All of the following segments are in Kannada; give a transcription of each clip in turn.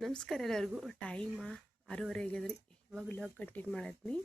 ನಮಸ್ಕಾರ ಎಲ್ಲರಿಗೂ. ಟೈಮ್ 6:30 ಆಗ್ಯದ್ರಿ. ಇವಾಗ ವ್ಲಾಗ್ ಕಂಟಿನ್ಯೂ ಮಾಡತ್ನಿ.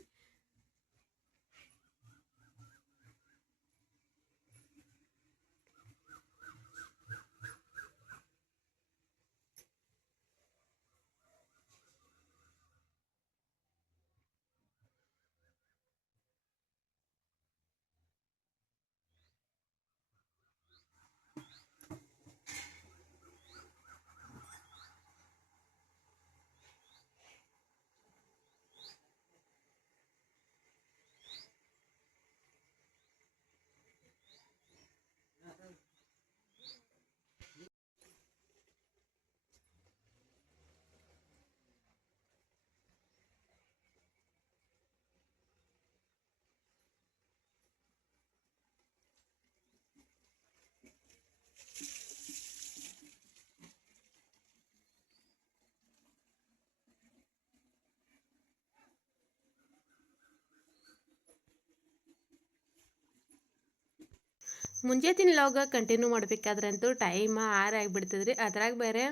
ಮುಂಜಾತಿನ ವ್ಲಾಗ್ ಕಂಟಿನ್ಯೂ ಮಾಡಬೇಕಾದ್ರಂತೂ ಟೈಮ್ 6 ಆಗಿಬಿಡ್ತದ್ರಿ. ಅದ್ರಾಗ ಬೇರೆ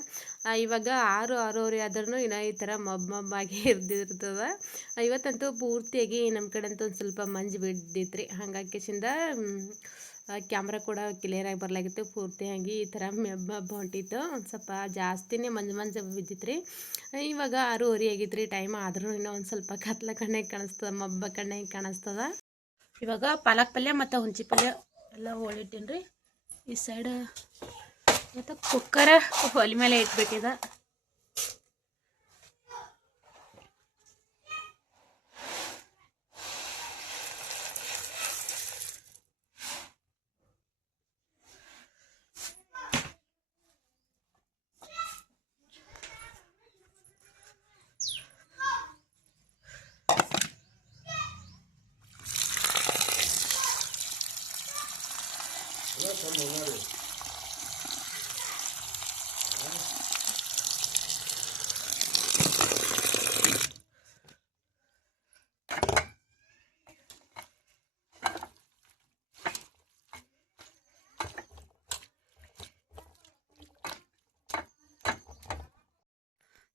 ಇವಾಗ 6:30 ಆದ್ರೂ ಇನ್ನೂ ಈ ಥರ ಮಬ್ಬಾಗಿ ಇರ್ದಿರ್ತದ. ಇವತ್ತಂತೂ ಪೂರ್ತಿಯಾಗಿ ನಮ್ಮ ಕಡೆ ಅಂತೂ ಒಂದು ಸ್ವಲ್ಪ ಮಂಜು ಬಿದ್ದಿತ್ರಿ. ಹಾಗಾಗಿಸಿಂದ ಕ್ಯಾಮ್ರಾ ಕೂಡ ಕ್ಲಿಯರಾಗಿ ಬರಲಾಗಿತ್ತು. ಪೂರ್ತಿಯಾಗಿ ಈ ಥರ ಮಬ್ಬ ಹೊಂಟಿತ್ತು. ಒಂದು ಸ್ವಲ್ಪ ಜಾಸ್ತಿನೇ ಮಂಜು ಬಿದ್ದಿತ್ರಿ. ಇವಾಗ 6:30 ಆಗೈತ್ರಿ ಟೈಮ್. ಆದ್ರೂ ಇನ್ನೂ ಒಂದು ಸ್ವಲ್ಪ ಕತ್ಲ ಕಣ್ಣಾಗಿ ಕಾಣಿಸ್ತದ, ಮಬ್ಬ ಕಣ್ಣಾಗಿ ಕಾಣಿಸ್ತದ. ಇವಾಗ ಪಾಲಕ್ ಪಲ್ಯ ಮತ್ತು ಹುಂಚಿ ಪಲ್ಯ ಎಲ್ಲ ಹೋಳಿಟ್ಟೇನಿ ರೀ. ಈ ಸೈಡ್ ಮತ್ತು ಕುಕ್ಕರ ಒಲೆ ಮೇಲೆ ಇಟ್ಬೇಕಿದ.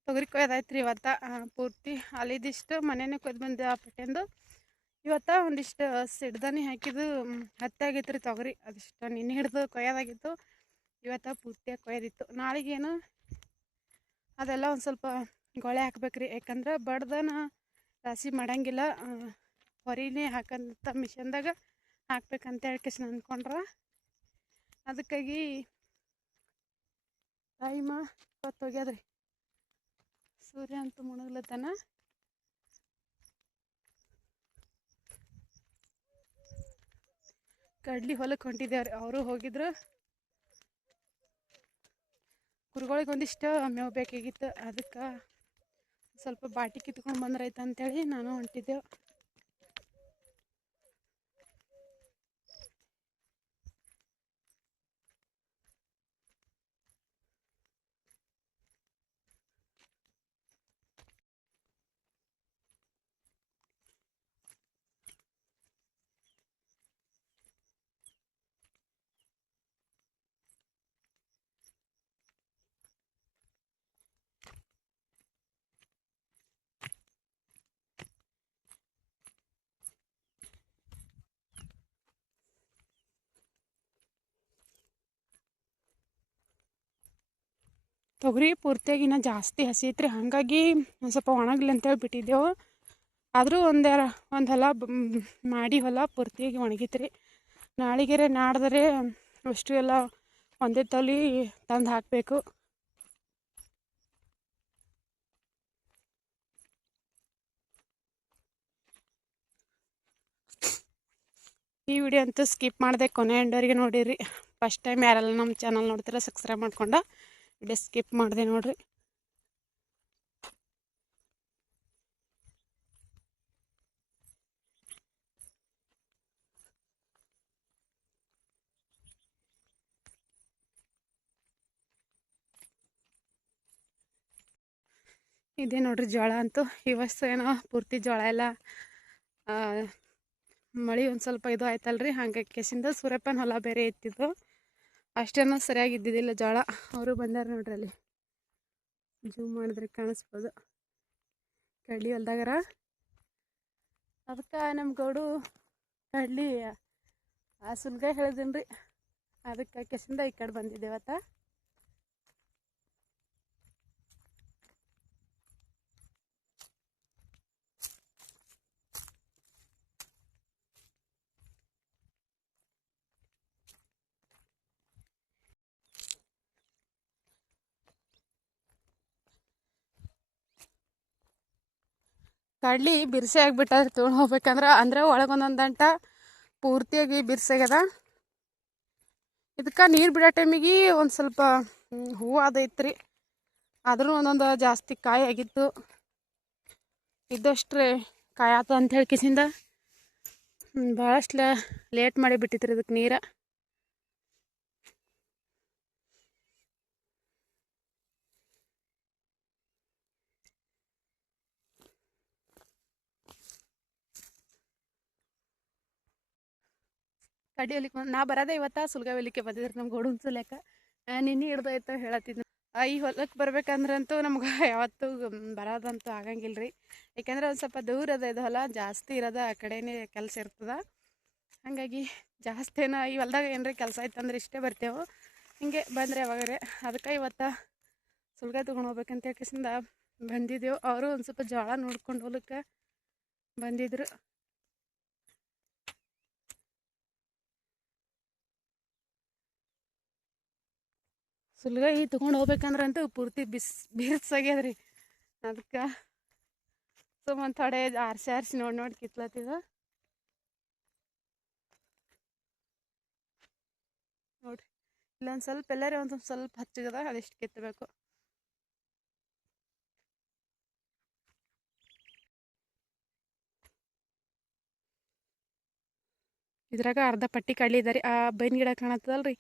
ತೊಗರಿ ಕೊಯ್ದಾಯ್ತು ಇವತ್ತು. ಪೂರ್ತಿ ಅಲ್ಲಿದಿಷ್ಟು ಮನೆಯೇ ಕೊಯ್ದು ಬಂದೆ ಆ ಪೆಟ್ಟೆಂದು. ಇವತ್ತು ಒಂದಿಷ್ಟು ಸಿಡ್ದಾನಿ ಹಾಕಿದ್ದು ಹತ್ತಿ ಆಗೈತೆ ರೀ ತೊಗರಿ. ಅದಿಷ್ಟು ನಿನ್ನೆ ಹಿಡ್ದು ಕೊಯ್ಯೋದಾಗಿತ್ತು. ಇವತ್ತು ಪೂರ್ತಿಯಾಗಿ ಕೊಯ್ದಿತ್ತು. ನಾಳೆಗೇನು ಅದೆಲ್ಲ ಒಂದು ಸ್ವಲ್ಪ ಗೊಳೆ ಹಾಕ್ಬೇಕ್ರಿ. ಯಾಕಂದ್ರೆ ಬಡ್ದನ ರಾಶಿ ಮಾಡಂಗಿಲ್ಲ. ಹೊರಿನೇ ಹಾಕಂತ ಮಿಷನ್ದಾಗ ಹಾಕ್ಬೇಕಂತ ಹೇಳ್ಕೇಶನ್ ಅಂದ್ಕೊಂಡ್ರೆ, ಅದಕ್ಕಾಗಿ ಟೈಮ ಇವತ್ತು ಹೋಗ್ಯದ್ರಿ. ಸೂರ್ಯ ಅಂತೂ ಮುಣಗ್ಲತ್ತಾನ. ಕಡ್ಲಿ ಹೊಲಕ್ಕೆ ಹೊಂಟಿದ್ದೇವ್ರಿ. ಅವರು ಹೋಗಿದ್ರು. ಕುರಿಗಳಿಗೆ ಒಂದಿಷ್ಟು ಮೇವು ಬೇಕಾಗಿತ್ತು. ಅದಕ್ಕೆ ಸ್ವಲ್ಪ ಬಾಟಿ ಕಿತ್ಕೊಂಡು ಬಂದ್ರೈತೆ ಅಂತೇಳಿ ನಾನು ಹೊಂಟಿದ್ದೆವು. ತೊಗರಿ ಪೂರ್ತಿಯಾಗಿನ ಜಾಸ್ತಿ ಹಸಿ ಐತ್ರಿ. ಹಾಗಾಗಿ ಒಂದು ಸ್ವಲ್ಪ ಒಣಗಲಿ ಅಂತೇಳಿ ಬಿಟ್ಟಿದ್ದೆವು. ಆದರೂ ಒಂದು ಹೊಲ ಮಾಡಿ ಹೊಲ ಪೂರ್ತಿಯಾಗಿ ಒಣಗಿತ್ರಿ. ನಾಳಿಗೆರೆ ನಾಡ್ದರೆ ಅಷ್ಟು ಎಲ್ಲ ಒಂದೇ ತಲೆ ತಂದು ಹಾಕಬೇಕು. ಈ ವಿಡಿಯೋ ಅಂತೂ ಸ್ಕಿಪ್ ಮಾಡಿದೆ, ಕೊನೆ ಎಂಡವರೆಗೆ ನೋಡಿರಿ. ಫಸ್ಟ್ ಟೈಮ್ ಯಾರೆಲ್ಲ ನಮ್ಮ ಚಾನಲ್ ನೋಡ್ತೀರ ಸಬ್ಸ್ಕ್ರೈಬ್ ಮಾಡ್ಕೊಂಡು ವಿಡಿಯೋ ಸ್ಕಿಪ್ ಮಾಡಿದೆ ನೋಡಿರಿ. ಇದೇ ನೋಡ್ರಿ ಜೋಳ ಅಂತೂ. ಇವತ್ತು ಏನೋ ಪೂರ್ತಿ ಜೋಳ ಎಲ್ಲ ಮಳೆ ಒಂದು ಸ್ವಲ್ಪ ಇದು ಆಯ್ತಲ್ರಿ. ಹಾಗಾಗಿ ಕೆಸಿಂದ ಸೂರ್ಯಪ್ಪನ ಹೊಲ ಬೇರೆ ಇತ್ತಿದ್ದು. ಅಷ್ಟೇನೋ ಸರಿಯಾಗಿ ಇದ್ದಿದ್ದಿಲ್ಲ ಜೋಳ. ಅವರು ಬಂದಾರ ನೋಡ್ರಿ ಅಲ್ಲಿ. ಜೂಮ್ ಮಾಡಿದ್ರೆ ಕಾಣಿಸ್ಬೋದು. ಕಡ್ಲಿ ಹೊಲ್ದಾಗಾರ ಅದಕ್ಕೆ ನಮ್ಮ ಗೌಡು ಕಡ್ಲಿ ಆ ಸುಲ್ಗಾಯಿ ಹೇಳಿದೀನಿ ರೀ, ಅದಕ್ಕೆ ಕೆಸಿಂದ ಈ ಕಡೆ ಬಂದಿದ್ದೇವತ್ತ. ಕಡ್ಲಿ ಬಿರ್ಸೆ ಆಗಿಬಿಟ್ಟಾದ್ರೆ ತೊಗೊಂಡು ಹೋಗ್ಬೇಕಂದ್ರೆ ಅಂದ್ರೆ ಒಳಗೊಂದೊಂದು ದಂಟ ಪೂರ್ತಿಯಾಗಿ ಬಿರ್ಸಾಗ್ಯದ. ಇದಕ್ಕೆ ನೀರು ಬಿಡೋ ಟೈಮಿಗೆ ಒಂದು ಸ್ವಲ್ಪ ಹೂವು ಅದೈತ್ರಿ, ಆದ್ರೂ ಒಂದೊಂದು ಜಾಸ್ತಿ ಕಾಯಿ ಆಗಿತ್ತು. ಇದ್ದಷ್ಟ್ರೆ ಕಾಯಿ ಆತು ಅಂತ ಹೇಳಿ ಕಿಸಿಂದ ಭಾಳಷ್ಟು ಲೇಟ್ ಮಾಡಿ ಬಿಟ್ಟಿತ್ರಿ ಇದಕ್ಕೆ ನೀರು. ಕಡ್ಡಿ ಹೊಲಿಕ್ಕೆ ನಾ ಬರೋದೇ ಇವತ್ತು ಸುಲ್ಗಾಯಿ ಹೊಲಿಕ್ಕೆ ಬಂದಿದ್ರು ನಮ್ಮ ಗೋಡನ್ ಸುಲ್ಯಾಕ. ನಿನ್ನೆ ಹಿಡ್ದೈತೆ ಹೇಳತ್ತಿದ್ನು. ಈ ಹೊಲಕ್ಕೆ ಬರ್ಬೇಕಂದ್ರಂತೂ ನಮ್ಗೆ ಯಾವತ್ತೂ ಬರೋದಂತೂ ಆಗಂಗಿಲ್ಲ ರೀ. ಯಾಕೆಂದ್ರೆ ಒಂದು ಸ್ವಲ್ಪ ದೂರ ಅದ ಇದು ಹೊಲ, ಜಾಸ್ತಿ ಇರೋದ ಆ ಕಡೆನೇ ಕೆಲಸ ಇರ್ತದೆ. ಹಾಗಾಗಿ ಜಾಸ್ತಿನ ಈ ಹೊಲ್ದಾಗ ಏನ್ರಿ ಕೆಲಸ ಆಯ್ತಂದ್ರೆ ಇಷ್ಟೇ ಬರ್ತೇವೆ. ಹಿಂಗೆ ಬಂದರೆ ಯಾವಾಗರೆ ಅದಕ್ಕೆ ಇವತ್ತು ಸುಲ್ಗಾಯಿ ತೊಗೊಂಡು ಹೋಗ್ಬೇಕಂತ ಹೇಳ್ಕಿಸಿಂದ ಬಂದಿದ್ದೆವು. ಅವರು ಒಂದು ಸ್ವಲ್ಪ ಜೋಳ ನೋಡ್ಕೊಂಡು ಹೋಗ್ಲಿಕ್ಕೆ ಬಂದಿದ್ರು. ಸುಲ್ಗಾಯಿ ತೊಗೊಂಡು ಹೋಗ್ಬೇಕಂದ್ರಂತೂ ಪೂರ್ತಿ ಬಿರ್ಸಾಗ್ಯದ್ರಿ. ಅದಕ್ಕೆ ಸುಮ್ಮನೆ ಥೊಡೆ ಆರಿಸಿ ನೋಡಿ ಕಿತ್ಲತ್ತಿದ ನೋಡ್ರಿ. ಇಲ್ಲೊಂದು ಸ್ವಲ್ಪ ಎಲ್ಲಾರೆ ಒಂದು ಸ್ವಲ್ಪ ಹಚ್ಚಿಗದ, ಅದಿಷ್ಟು ಕಿತ್ತಬೇಕು. ಇದ್ರಾಗ ಅರ್ಧ ಪಟ್ಟಿ ಕಡ್ಲಿ ಇದಾರೆ. ಆ ಬೈನ್ ಗಿಡ ಕಾಣತ್ತದಲ್ರಿ,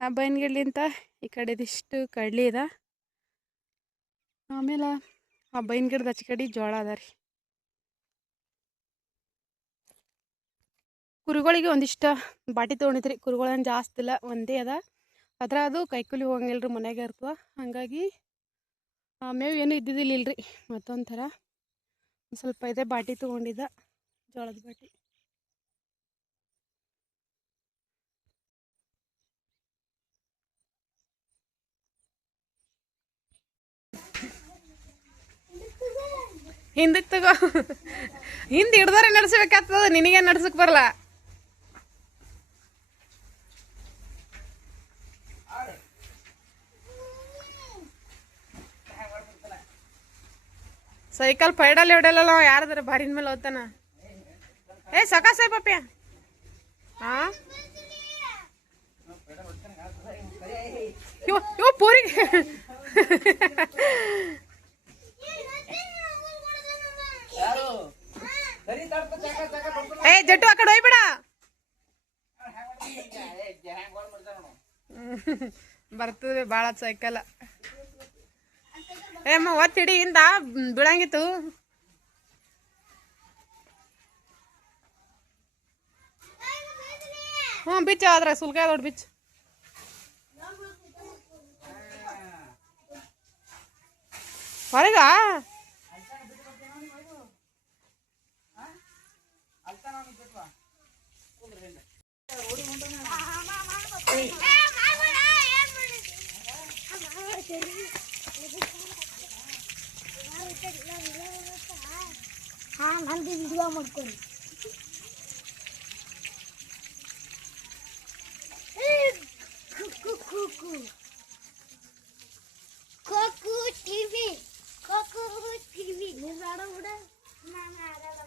ಆ ಬೈನ್ ಗಿಡಲಿಂತ ಈ ಕಡೆದಿಷ್ಟು ಕಡ್ಲಿ ಇದೆ. ಆಮೇಲೆ ಆ ಬೈನ್ ಗಿಡದ ಹಚ್ಚ ಕಡೆ ಜೋಳ ಅದ ರೀ. ಕುರಿಗಳಿಗೆ ಒಂದಿಷ್ಟು ಬಾಟಿ ತೊಗೊಂಡಿದ್ರಿ. ಕುರಿಗಳೇನು ಜಾಸ್ತಿ ಇಲ್ಲ, ಒಂದೇ ಅದ. ಅದ್ರ ಅದು ಕೈಕೂಲಿ ಹೋಗಂಗಿಲ್ಲ ರೀ, ಮನೆಯಾಗೆ ಇರ್ತವ. ಹಾಗಾಗಿ ಮೇವು ಏನೂ ಇದ್ದಿದ್ದಿಲ್ಲ ರೀ. ಮತ್ತೊಂದು ಥರ ಒಂದು ಸ್ವಲ್ಪ ಇದೆ ಬಾಟಿ ತೊಗೊಂಡಿದ್ದ, ಜೋಳದ ಬಾಟಿ. ಹಿಂದಕ್ಕೆ ತಗೋ, ಹಿಂದೆ ಹಿಡ್ದವ್ರೆ ನಡ್ಸ್ಬೇಕಾಗ್ತದ, ನಿನಗೇನು ನಡ್ಸಕ್ಕೆ ಬರಲ್ಲ. ಸೈಕಲ್ ಪೈಡಲ್ಲಿ ಹೊಡೆಯಲ್ಲ ಯಾರದಾರ ಬಾರಿನ ಮೇಲೆ ಹೋಗ್ತಾನ. ಸಕಾಸೆ ಪಾಪ್ಯ. ಹಾಂ ಇವ ಪೂರಿಗೆ ಜಟ್ಟು ಆ ಕಡೆ ಹೋಯ್ಬಿಡ. ಬರ್ತದೆ ಭಾಳ ಸೈಕಲ್. ಅಮ್ಮ ಒತ್ತಿಡಿ, ಇಂದ ಬೀಳಂಗಿತ್ತು. ಹ್ಞೂ ಬಿಚ್ಚ, ಆದ್ರೆ ಸುಲ್ಕಾಯ ದೊಡ್ಡ ಬಿಚ್ಚ. ಹೊರಗ ನಂದು ವಿಡಿಯೋ ಮಾಡ್ಕೊಂಡು ಕೋಕು ಟಿವಿ ನೀವು ಆಡೋ ಬಿಡ. ನಾನು ಆಡಲ್ಲ.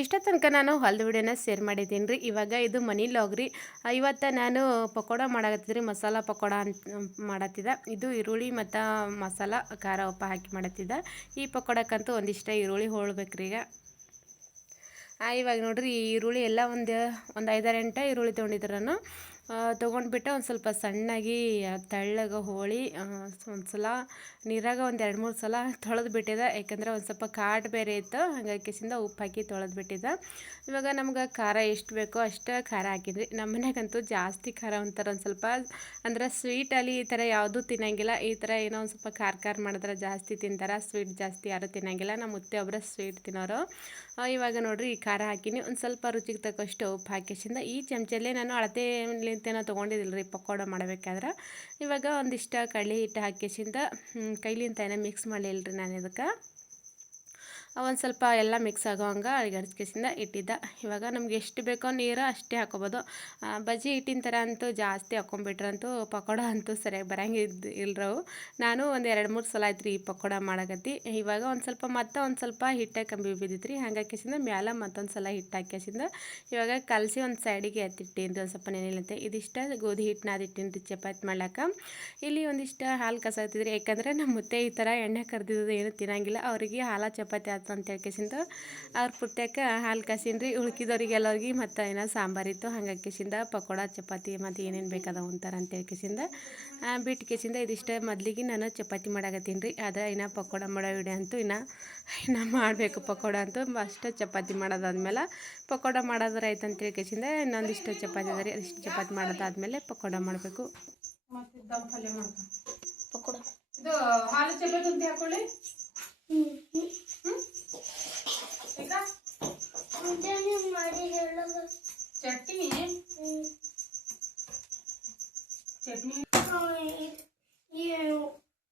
ಇಷ್ಟ ತನಕ ನಾನು ಹೊಲದ ವಿಡಿಯೋನ ಶೇರ್ ಮಾಡಿದ್ದೀನಿ ರೀ. ಇವಾಗ ಇದು ಮನಿ ಲಾಗ್ ರೀ. ಇವತ್ತು ನಾನು ಪಕೋಡ ಮಾಡಕತ್ತಿದ್ರಿ, ಮಸಾಲ ಪಕೋಡ ಅಂತ ಮಾಡತ್ತಿದ್ದ. ಇದು ಈರುಳ್ಳಿ ಮತ್ತು ಮಸಾಲ ಖಾರ ಉಪ್ಪು ಹಾಕಿ ಮಾಡತ್ತಿದ್ದ. ಈ ಪಕೋಡಕ್ಕಂತೂ ಒಂದಿಷ್ಟ ಈರುಳ್ಳಿ ಹೋಳ್ಬೇಕ್ರಿ. ಈಗ ಇವಾಗ ನೋಡ್ರಿ ಈ ಈರುಳ್ಳಿ ಎಲ್ಲ ಒಂದು 5-6 ಈರುಳ್ಳಿ ತೊಗೊಂಡಿದ್ರು ನಾನು. ತೊಗೊಂಡ್ಬಿಟ್ಟು ಒಂದು ಸ್ವಲ್ಪ ಸಣ್ಣಾಗಿ ತೆಳ್ಳಗೆ ಹೋಳಿ ಒಂದು ಸಲ ನೀರಾಗ ಒಂದು 2-3 ಸಲ ತೊಳೆದು ಬಿಟ್ಟಿದ್ದೆ. ಯಾಕಂದ್ರೆ ಒಂದು ಸ್ವಲ್ಪ ಕಾಟ್ ಬೇರೆ ಇತ್ತು, ಹಾಗಾಗಿ ಕಿಸಿಂದ ಉಪ್ಪು ಹಾಕಿ ತೊಳೆದು ಬಿಟ್ಟಿದ್ದೆ. ಇವಾಗ ನಮ್ಗೆ ಖಾರ ಎಷ್ಟು ಬೇಕೋ ಅಷ್ಟು ಖಾರ ಹಾಕಿದ್ರಿ. ನಮ್ಮ ಮನ್ಯಾಗಂತೂ ಜಾಸ್ತಿ ಖಾರ ಒಂಥರ ಒಂದು ಸ್ವಲ್ಪ ಅಂದ್ರೆ ಸ್ವೀಟಲ್ಲಿ ಈ ಥರ ಯಾವುದೂ ತಿನ್ನಂಗಿಲ್ಲ. ಈ ಥರ ಏನೋ ಒಂದು ಸ್ವಲ್ಪ ಖಾರ ಮಾಡಿದ್ರೆ ಜಾಸ್ತಿ ತಿಂತಾರೆ, ಸ್ವೀಟ್ ಜಾಸ್ತಿ ಯಾರೂ ತಿನ್ನಂಗಿಲ್ಲ. ನಮ್ಮ ಮುತ್ತೆ ಒಬ್ಬರೇ ಸ್ವೀಟ್ ತಿನ್ನೋರು. ಇವಾಗ ನೋಡ್ರಿ ಈ ಖಾರ ಹಾಕಿನಿ, ಒಂದು ಸ್ವಲ್ಪ ರುಚಿಗೆ ತಕ್ಕಷ್ಟು ಉಪ್ಪು ಹಾಕಿಸಿಂದ ಈ ಚಮಚಲ್ಲೇ ನಾನು ಅಳತೆಲಿಂತೇನೋ ತೊಗೊಂಡಿದ್ದಿಲ್ಲ ರೀ ಪಕೋಡ ಮಾಡಬೇಕಾದ್ರೆ. ಇವಾಗ ಒಂದಿಷ್ಟು ಕಡಲೆ ಹಿಟ್ಟು ಹಾಕಿಸಿಂದ ಕೈಲಿಂತ ಏನೋ ಮಿಕ್ಸ್ ಮಾಡಲಿಲ್ಲ ರೀ ನಾನು ಇದಕ್ಕೆ. ಒಂದು ಸ್ವಲ್ಪ ಎಲ್ಲ ಮಿಕ್ಸ್ ಆಗೋ ಹಂಗೆ ಅಡಿಗೆಸಿಂದ ಇಟ್ಟಿದ್ದ. ಇವಾಗ ನಮ್ಗೆ ಎಷ್ಟು ಬೇಕೋ ನೀರು ಅಷ್ಟೇ ಹಾಕೋಬೋದು. ಬಜ್ಜಿ ಹಿಟ್ಟಿನ ಥರ ಅಂತೂ ಜಾಸ್ತಿ ಹಾಕೊಂಡ್ಬಿಟ್ರಂತೂ ಪಕೋಡ ಅಂತೂ ಸರಿಯಾಗಿ ಬರಂಗಿದ್ದು ಇಲ್ರವು. ನಾನು ಒಂದು 2-3 ಸಲ ಆಯ್ತು ರೀ ಈ ಪಕೋಡ ಮಾಡಕತ್ತಿ. ಇವಾಗ ಒಂದು ಸ್ವಲ್ಪ ಹಿಟ್ಟೆ ಕಮ್ಮಿ ಬಿದ್ದಿತ್ತು ರೀ, ಹಾಗಾಕಿಸಿಂದ ಮ್ಯಾಲೆ ಮತ್ತೊಂದು ಸಲ ಹಿಟ್ಟು ಹಾಕಿಸಿಂದ ಇವಾಗ ಕಲಸಿ ಒಂದು ಸೈಡಿಗೆ ಎತ್ತಿಟ್ಟಿನಿ ಒಂದು ಸ್ವಲ್ಪ ನೆನೆಲಂತೆ. ಇದಿಷ್ಟ ಗೋಧಿ ಹಿಟ್ಟು ನಾದಿಟ್ಟಿನಿ ರೀ ಚಪಾತಿ ಮಾಡ್ಲಿಕ್ಕೆ. ಇಲ್ಲಿ ಒಂದಿಷ್ಟು ಹಾಲು ಕಸಾತಿದ್ರಿ, ಯಾಕಂದರೆ ನಮ್ಮ ಮುತ್ತೆ ಈ ಥರ ಎಣ್ಣೆ ಕರ್ದಿದ್ದು ಏನು ತಿನ್ನಂಗಿಲ್ಲ. ಅವರಿಗೆ ಹಾಲು ಚಪಾತಿ ಆಯ್ತು ಅಂತ ಹೇಳ್ಕೇಸಿಂದ ಅವ್ರ ಪುಟ್ಯಕ್ಕ ಹಾಲು ಕಾಸಿನ್ರಿ. ಉಳ್ಕಿದವ್ರಿಗೆ ಎಲ್ಲರಿಗೆ ಮತ್ತು ಏನೋ ಸಾಂಬಾರಿತ್ತು, ಹಾಗಾಕಿಸಿಂದ ಪಕೋಡ ಚಪಾತಿ ಮತ್ತು ಏನೇನು ಬೇಕಾದವು ಅಂತಾರೆ ಅಂತ ಹೇಳ್ಕೇಸಿಂದ ಬಿಟ್ಟು ಕೇಸಿಂದ ಇದಿಷ್ಟೇ. ಮೊದಲಿಗೆ ನಾನು ಚಪಾತಿ ಮಾಡಾಕತ್ತೀನಿ ರೀ, ಆದರೆ ಇನ್ನು ಪಕೋಡ ಮಾಡೋ ವಿಡಿಯೋ ಅಂತೂ ಇನ್ನು ಮಾಡಬೇಕು. ಪಕೋಡ ಅಂತೂ ಅಷ್ಟು ಚಪಾತಿ ಮಾಡೋದಾದ್ಮೇಲೆ ಪಕೋಡ ಮಾಡೋದ್ರೆ ಆಯ್ತು ಅಂತ ಹೇಳ್ಕೇಸಿಂದ ಇನ್ನೊಂದಿಷ್ಟು ಚಪಾತಿ ಅದ ರೀ, ಅದಿಷ್ಟು ಚಪಾತಿ ಮಾಡೋದಾದ್ಮೇಲೆ ಪಕೋಡ ಮಾಡಬೇಕು. ಮತ್ತು ಪಲ್ಯ ಮಾಡ್ತಾರೆ ಪಕೋಡ. ಇದು ಹಾಲು ಚಪಾತಿ ಅಂತ ಹಾಕೊಳ್ಳಿ. ಚಟ್ನಿ ಚಟ್ನಿ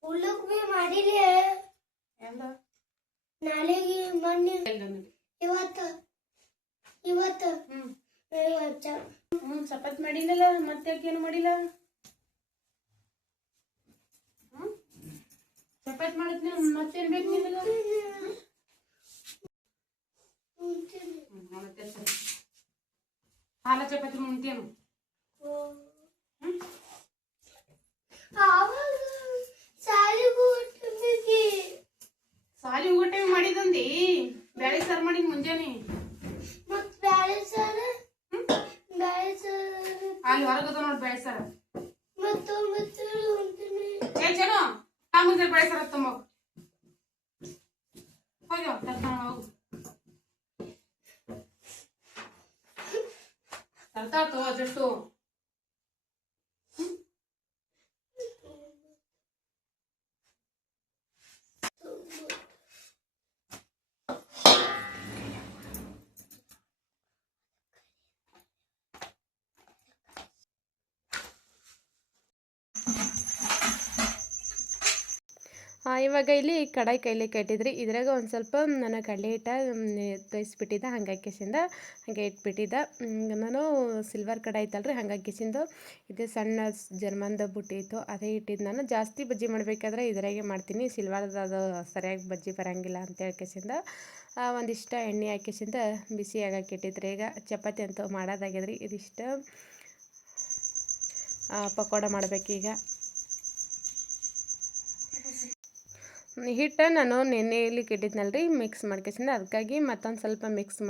ಉಳ್ಳಕ್ ಬಿ ಮಾಡಿಲ್ಲ ಎಲ್ಲ ನಾಳೆಗೆ ಮೊನ್ನೆ ಇವತ್ತು ಚಪಾತಿ ಮಾಡಿಲ್ಲಲ್ಲ, ಮತ್ತೆ ಏನು ಮಾಡಿಲ್ಲ. ಚಪಾತಿ ಮಾಡಿದ್ನಿ, ಮತ್ತೇನು ಬೇಕು ನಿನಗ? ಹಾಲ ಚಪಾತಿ ಮುಂತೇನು ಸಾಲಿ ಊಟ ಮಾಡಿದಂದಿ. ಬ್ಯಾಳಿ ಸಾರು ಮಾಡಿ ಮುಂಜಾನೆ ಅಲ್ಲಿ ಹೊರಗದ ನೋಡಿ ಬ್ಯಾಳಿ ಸಾರು. ಚಲೋ ಮುಂಜಾನೆ ಬ್ಯಾಳಿ ಸಾರು ತುಂಬ ಹೋಗ್ಯೋ ಹೋಗು ತರ್ತಾತು ಅದೆಷ್ಟು. ಇವಾಗ ಇಲ್ಲಿ ಕಡಾಯಿ ಕೈಲಿ ಕಟ್ಟಿದ್ರಿ. ಇದ್ರಾಗ ಒಂದು ಸ್ವಲ್ಪ ನಾನು ಕಡಲೆ ಹಿಟ್ಟು ತೋಯಿಸ್ಬಿಟ್ಟಿದ್ದೆ, ಹಾಗಾಕಿಸಿಂದ ಹಾಗೆ ಇಟ್ಬಿಟ್ಟಿದ್ದೆ. ನಾನು ಸಿಲ್ವರ್ ಕಡಾಯಿ ಇತ್ತಲ್ರಿ, ಹಾಗಾಕಿಸಿಂದು ಇದು ಸಣ್ಣ ಜರ್ಮನ್ದು ಬುಟ್ಟಿ ಇತ್ತು, ಅದೇ ಇಟ್ಟಿದ್ದು. ನಾನು ಜಾಸ್ತಿ ಬಜ್ಜಿ ಮಾಡಬೇಕಾದ್ರೆ ಇದ್ರಾಗೆ ಮಾಡ್ತೀನಿ, ಸಿಲ್ವರ್ದು ಅದು ಸರಿಯಾಗಿ ಬಜ್ಜಿ ಬರೋಂಗಿಲ್ಲ ಅಂತ ಹೇಳ್ಕೇಸಿಂದ ಒಂದಿಷ್ಟು ಎಣ್ಣೆ ಹಾಕಿಸಿಂದ ಬಿಸಿ ಆಗಕ್ಕೆ ಇಟ್ಟಿದ್ರಿ. ಈಗ ಚಪಾತಿ ಅಂತೂ ಮಾಡೋದಾಗ್ಯದ್ರಿ. ಇದಿಷ್ಟು ಪಕೋಡ ಮಾಡಬೇಕೀಗ. ಹಿಟ್ಟು ನಾನು ನೆನೆಯಲ್ಲಿ ಇಟ್ಟಿದ್ನಲ್ರಿ, ಮಿಕ್ಸ್ ಮಾಡ್ಕೇಸಿಂದ ಅದಕ್ಕಾಗಿ ಮತ್ತೊಂದು ಸ್ವಲ್ಪ ಮಿಕ್ಸ್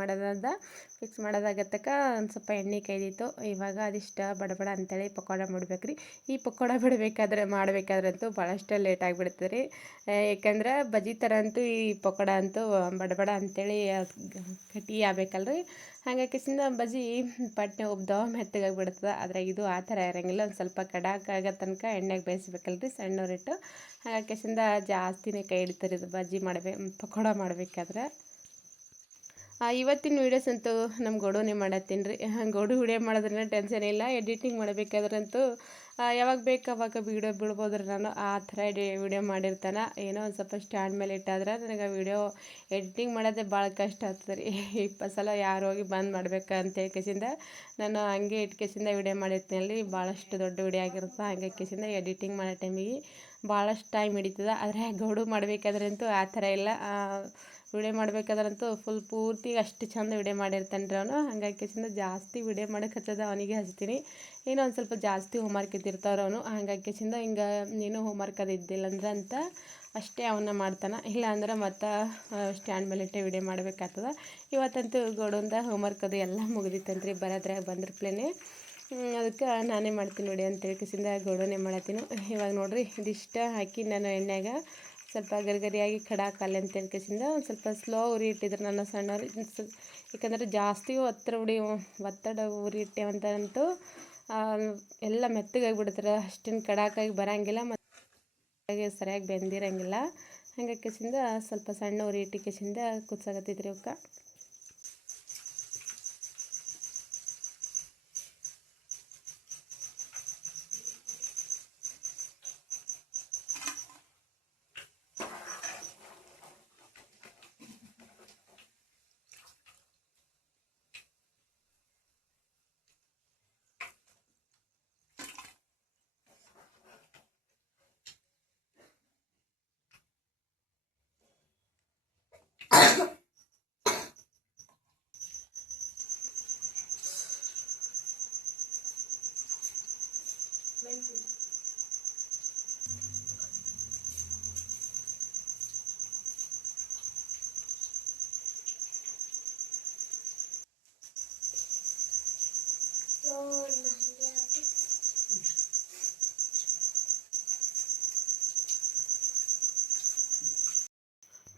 ಮಾಡೋದಾಗತ್ತಕ ಒಂದು ಸ್ವಲ್ಪ ಎಣ್ಣೆ ಕೈದಿತ್ತು. ಇವಾಗ ಅದಿಷ್ಟು ಬಡಬಡ ಅಂತೇಳಿ ಪಕೋಡ ಮಾಡ್ಬೇಕ್ರಿ. ಈ ಪಕೋಡ ಮಾಡಬೇಕಾದ್ರಂತೂ ಭಾಳಷ್ಟು ಲೇಟ್ ಆಗಿಬಿಡ್ತದೆ ರೀ, ಯಾಕಂದ್ರೆ ಬಜ್ಜಿ ಥರ ಅಂತೂ ಈ ಪಕೋಡ ಅಂತೂ ಬಡಬಡ ಅಂತೇಳಿ ಗಟ್ಟಿ ಆಗ್ಬೇಕಲ್ರಿ. ಹಾಗಾಕಿಸಿಂದ ಬಜ್ಜಿ ಪಟ್ನೆ ಉಬ್ದವ ಮೆತ್ತಗಾಗಿಬಿಡ್ತದೆ. ಆದರೆ ಇದು ಆ ಥರ ಇರೋಂಗಿಲ್ಲ, ಒಂದು ಸ್ವಲ್ಪ ಕಡಾಕಾಗೋ ತನಕ ಎಣ್ಣೆಗೆ ಬೇಯಿಸ್ಬೇಕಲ್ರಿ ಸಣ್ಣವರಿಟ್ಟು. ಹಾಗಾಕಿಸಿಂದ ಜಾಸ್ತಿನೇ ಕೈ ಹಿಡಿತಾರೆ ಇದು ಬಜ್ಜಿ ಪಕೋಡ ಮಾಡಬೇಕಾದ್ರೆ. ಇವತ್ತಿನ ವೀಡಿಯೋಸ್ ಅಂತೂ ನಮ್ಮ ಗೌಡನೇ ಮಾಡತ್ತೀನಿ ರೀ. ಗೌಡು ವೀಡಿಯೋ ಮಾಡೋದ್ರಿಂದ ಟೆನ್ಷನ್ ಇಲ್ಲ. ಎಡಿಟಿಂಗ್ ಮಾಡಬೇಕಾದ್ರಂತೂ ಯಾವಾಗ ಬೇಕು ಅವಾಗ ವೀಡಿಯೋ ಬಿಡ್ಬೋದ್ರಿ. ನಾನು ಆ ಥರ ವೀಡಿಯೋ ಮಾಡಿರ್ತಾನೆ. ಏನೋ ಒಂದು ಸ್ವಲ್ಪ ಸ್ಟ್ಯಾಂಡ್ ಮೇಲೆ ಇಟ್ಟಾದ್ರೆ ನನಗೆ ವೀಡಿಯೋ ಎಡಿಟಿಂಗ್ ಮಾಡೋದೇ ಭಾಳ ಕಷ್ಟ ಆಗ್ತದೆ ರೀ. 20 ಸಲ ಯಾರು ಹೋಗಿ ಬಂದ್ ಮಾಡ್ಬೇಕು ಅಂತ ಹೇಳ್ಕೇಸಿಂದ ನಾನು ಹಂಗೆ ಇಟ್ಕೇಸಿಂದ ವೀಡಿಯೋ ಮಾಡಿರ್ತೀನಿ. ಭಾಳಷ್ಟು ದೊಡ್ಡ ವೀಡಿಯೋ ಆಗಿರುತ್ತೆ, ಹಾಗಾಕಿಸಿಂದ ಎಡಿಟಿಂಗ್ ಮಾಡೋ ಟೈಮಿಗೆ ಭಾಳಷ್ಟು ಟೈಮ್ ಹಿಡಿತದೆ. ಆದರೆ ಗೌಡು ಮಾಡಬೇಕಾದ್ರಂತೂ ಆ ಥರ ಇಲ್ಲ. ವಿಡಿಯೋ ಮಾಡಬೇಕಾದ್ರಂತೂ ಪೂರ್ತಿ ಅಷ್ಟು ಚಂದ ವಿಡಿಯೋ ಮಾಡಿರ್ತಾನೆ ರೀ ಅವನು. ಹಾಗಾಕಿಸಿಂದ ಜಾಸ್ತಿ ವಿಡಿಯೋ ಮಾಡೋಕೆ ಹಚ್ಚೋದು ಅವನಿಗೆ ಹಚ್ತೀನಿ. ಏನೋ ಒಂದು ಸ್ವಲ್ಪ ಜಾಸ್ತಿ ಹೋಮ್ವರ್ಕ್ ಇದ್ದಿರ್ತಾವ್ರು ಅವನು. ಹಾಗಾಕಿಸಿಂದ ಹಿಂಗೆ ನೀನು ಹೋಮ್ವರ್ಕ್ ಅದು ಇದ್ದಿಲ್ಲ ಅಂದ್ರೆ ಅಂತ ಅಷ್ಟೇ ಅವನ್ನ ಮಾಡ್ತಾನೆ. ಇಲ್ಲಾಂದ್ರೆ ಮತ್ತು ಸ್ಟ್ಯಾಂಡ್ ಮೇಲೆ ಇಟ್ಟೆ ವಿಡಿಯೋ ಮಾಡಬೇಕಾಗ್ತದೆ. ಇವತ್ತಂತೂ ಗೋಡಂದ ಹೋಮ್ವರ್ಕ್ ಅದು ಎಲ್ಲ ಮುಗಿದಿತ್ತಂತ್ರಿ, ಬರೋದ್ರಾಗ ಬಂದಿರ್ಪ್ಲೇನೆ. ಅದಕ್ಕೆ ನಾನೇ ಮಾಡ್ತೀನಿ ನೋಡಿ ಅಂತೇಳಿ ಕಿಸಿಂದ ಗೋಡನೆ ಮಾಡತ್ತೀನಿ. ಇವಾಗ ನೋಡಿರಿ ಇದಿಷ್ಟ ಹಾಕಿ ನಾನು ಎಣ್ಣೆಗ ಸ್ವಲ್ಪ ಗರಿಗರಿಯಾಗಿ ಕಡಾಕಲ್ಲ ಅಂತೇಳಿ ಕಿಸಿಂದ ಒಂದು ಸ್ವಲ್ಪ ಸ್ಲೋ ಉರಿ ಇಟ್ಟಿದ್ರು ನನ್ನ ಸಣ್ಣವ್ರು. ಯಾಕಂದರೆ ಜಾಸ್ತಿ ಒತ್ತಡ ಉರಿ ಇಟ್ಟೇವಂತಂತೂ ಎಲ್ಲ ಮೆತ್ತಗಾಗಿಬಿಡ್ತಾರೆ, ಅಷ್ಟೇನು ಕಡಾಕಾಗಿ ಬರೋಂಗಿಲ್ಲ ಮತ್ತು ಸರಿಯಾಗಿ ಬೆಂದಿರಂಗಿಲ್ಲ. ಹಂಗೆ ಕಿಸಿಂದ ಸ್ವಲ್ಪ ಸಣ್ಣ ಉರಿ ಇಟ್ಟು ಕಿಸಿಂದ ಕುದಿಸಾಕತ್ತೈತ್ರಿ ಅವಕ್ಕೆ.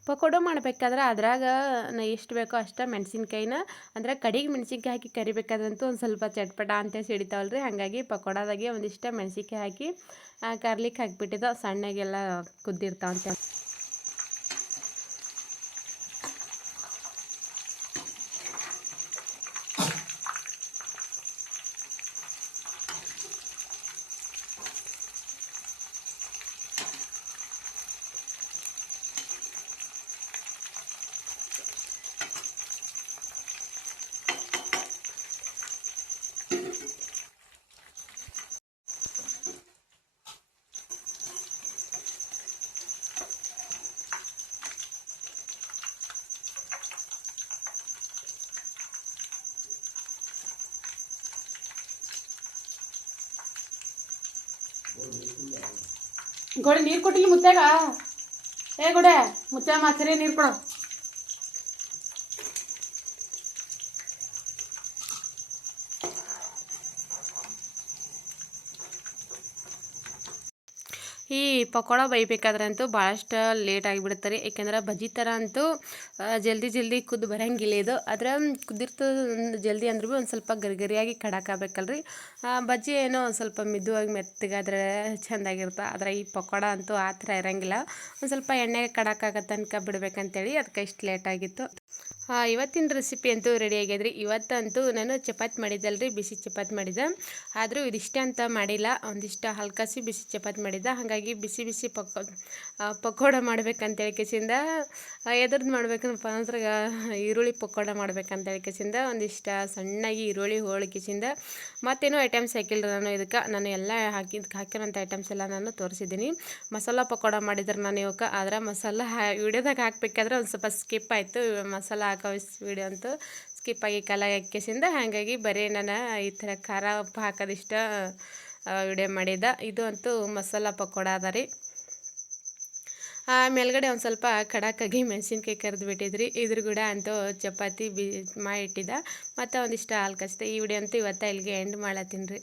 ಪಕೋಡ ಮಾಡಬೇಕಾದ್ರೆ ಅದ್ರಾಗ ಎಷ್ಟು ಬೇಕೋ ಅಷ್ಟು ಮೆಣಸಿನ್ಕಾಯಿನ ಅಂದ್ರೆ ಕಡಿಗೆ ಮೆಣಸಿನ್ಕಾಯಿ ಹಾಕಿ ಕರಿಬೇಕಾದ್ರಂತೂ ಒಂದು ಸ್ವಲ್ಪ ಚಟ್ಪಟ ಅಂತ ಸಿಡಿತಾವಲ್ರಿ. ಹಾಗಾಗಿ ಪಕೋಡದಾಗೆ ಒಂದಿಷ್ಟು ಮೆಣಸಿನ್ಕಾಯಿ ಹಾಕಿ ಕರ್ಲಿಕ್ಕೆ ಹಾಕಿಬಿಟ್ಟಿದ್ದ ಸಣ್ಣಗೆಲ್ಲ ಕುದ್ದಿರ್ತಾವಂತೆ. ಗೋಡೆ ನೀರು ಕೊಟ್ಟಿಲ್ಲ ಮುತ್ಯಾಗ. ಗೋಡೆ ಮುತ್ಯ ಮಾಚರಿ ನೀರು ಕೊಡು. ಈ ಪಕೋಡ ಬೇಯಬೇಕಾದ್ರಂತೂ ಭಾಳಷ್ಟು ಲೇಟ್ ಆಗಿಬಿಡುತ್ತೆ ರೀ. ಯಾಕೆಂದ್ರೆ ಬಜ್ಜಿ ಥರ ಅಂತೂ ಜಲ್ದಿ ಕುದ್ದು ಬರೋಂಗಿಲ್ಲ ಇದು. ಆದ್ರೆ ಕುದ್ದಿರ್ತದೆ ಜಲ್ದಿ ಅಂದ್ರೆ ಭೀ ಒಂದು ಸ್ವಲ್ಪ ಗರಿಗರಿಯಾಗಿ ಕಡಾಕಬೇಕಲ್ರಿ. ಬಜ್ಜಿ ಏನೋ ಒಂದು ಸ್ವಲ್ಪ ಮಿದುವಾಗಿ ಮೆತ್ತಗಾದ್ರೆ ಚೆಂದಾಗಿರುತ್ತೆ. ಆದರೆ ಈ ಪಕೋಡ ಅಂತೂ ಆ ಥರ ಇರೋಂಗಿಲ್ಲ. ಒಂದು ಸ್ವಲ್ಪ ಎಣ್ಣೆಗೆ ಕಡಾಕಾಗೋ ತನಕ ಬಿಡ್ಬೇಕಂತೇಳಿ ಅದಕ್ಕೆ ಇಷ್ಟು ಲೇಟಾಗಿತ್ತು. ಇವತ್ತಿನ ರೆಸಿಪಿ ಅಂತೂ ರೆಡಿ ಆಗ್ಯದ್ರಿ. ಇವತ್ತಂತೂ ನಾನು ಚಪಾತಿ ಮಾಡಿದ್ದಲ್ರಿ, ಬಿಸಿ ಚಪಾತಿ ಮಾಡಿದ್ದೆ. ಆದರೂ ಇದಿಷ್ಟೇ ಅಂತ ಮಾಡಿಲ್ಲ, ಒಂದಿಷ್ಟು ಹಲ್ಕಾಸಿ ಬಿಸಿ ಚಪಾತಿ ಮಾಡಿದ್ದೆ. ಹಾಗಾಗಿ ಬಿಸಿ ಪಕೋಡ ಮಾಡ್ಬೇಕಂತೇಳಿ ಕಿಸಿಂದ ಎದ್ರದ್ದು ಮಾಡ್ಬೇಕಂತ ಅಂದ್ರೆ ಈರುಳ್ಳಿ ಪಕೋಡ ಮಾಡ್ಬೇಕಂತೇಳಿ ಕಿಸಿಂದ ಒಂದಿಷ್ಟು ಸಣ್ಣಾಗಿ ಈರುಳ್ಳಿ ಹೋಳಿಕಿಸಿಂದ ಮತ್ತೇನೋ ಐಟಮ್ಸ್ ಹಾಕಿಲ್ಲ ನಾನು ಇದಕ್ಕೆ. ನಾನು ಎಲ್ಲ ಹಾಕಿರೋಂಥ ಐಟಮ್ಸ್ ಎಲ್ಲ ನಾನು ತೋರಿಸಿದ್ದೀನಿ. ಮಸಾಲ ಪಕೋಡ ಮಾಡಿದ್ರೆ ನಾನು ಇವಕ್ಕೆ. ಆದ್ರೆ ಮಸಾಲ ವಿಡಿಯೋದಾಗ ಹಾಕಬೇಕಾದ್ರೆ ಒಂದು ಸ್ವಲ್ಪ ಸ್ಕಿಪ್ ಆಯಿತು. ಮಸಾಲ ಹಾಕೋ ವಿಡಿಯೋ ಅಂತೂ ಸ್ಕಿಪ್ ಆಗಿ ಕಾಲ ಹಾಕಿಸಿಂದ. ಹಾಗಾಗಿ ಬರೀ ನಾನು ಈ ಥರ ಖಾರ ಉಪ್ಪು ಹಾಕೋದಿಷ್ಟ ವಿಡಿಯೋ ಮಾಡಿದ್ದೆ. ಇದು ಅಂತೂ ಮಸಾಲ ಪಕೋಡ ಅದ ರೀ. ಮೇಲ್ಗಡೆ ಒಂದು ಸ್ವಲ್ಪ ಖಡಕ್ಕಾಗಿ ಮೆಣಸಿನ್ಕಾಯಿ ಕರೆದು ಬಿಟ್ಟಿದ್ರಿ. ಇದ್ರ ಕೂಡ ಅಂತೂ ಚಪಾತಿ ಮಾಡಿಟ್ಟಿದ್ದ ಮತ್ತು ಒಂದಿಷ್ಟು ಹಾಲು ಕಚ್ತೆ. ಈ ವಿಡಿಯೋ ಅಂತೂ ಇವತ್ತು ಇಲ್ಲಿಗೆ ಎಂಡ್ ಮಾಡತ್ತೀನಿ ರೀ.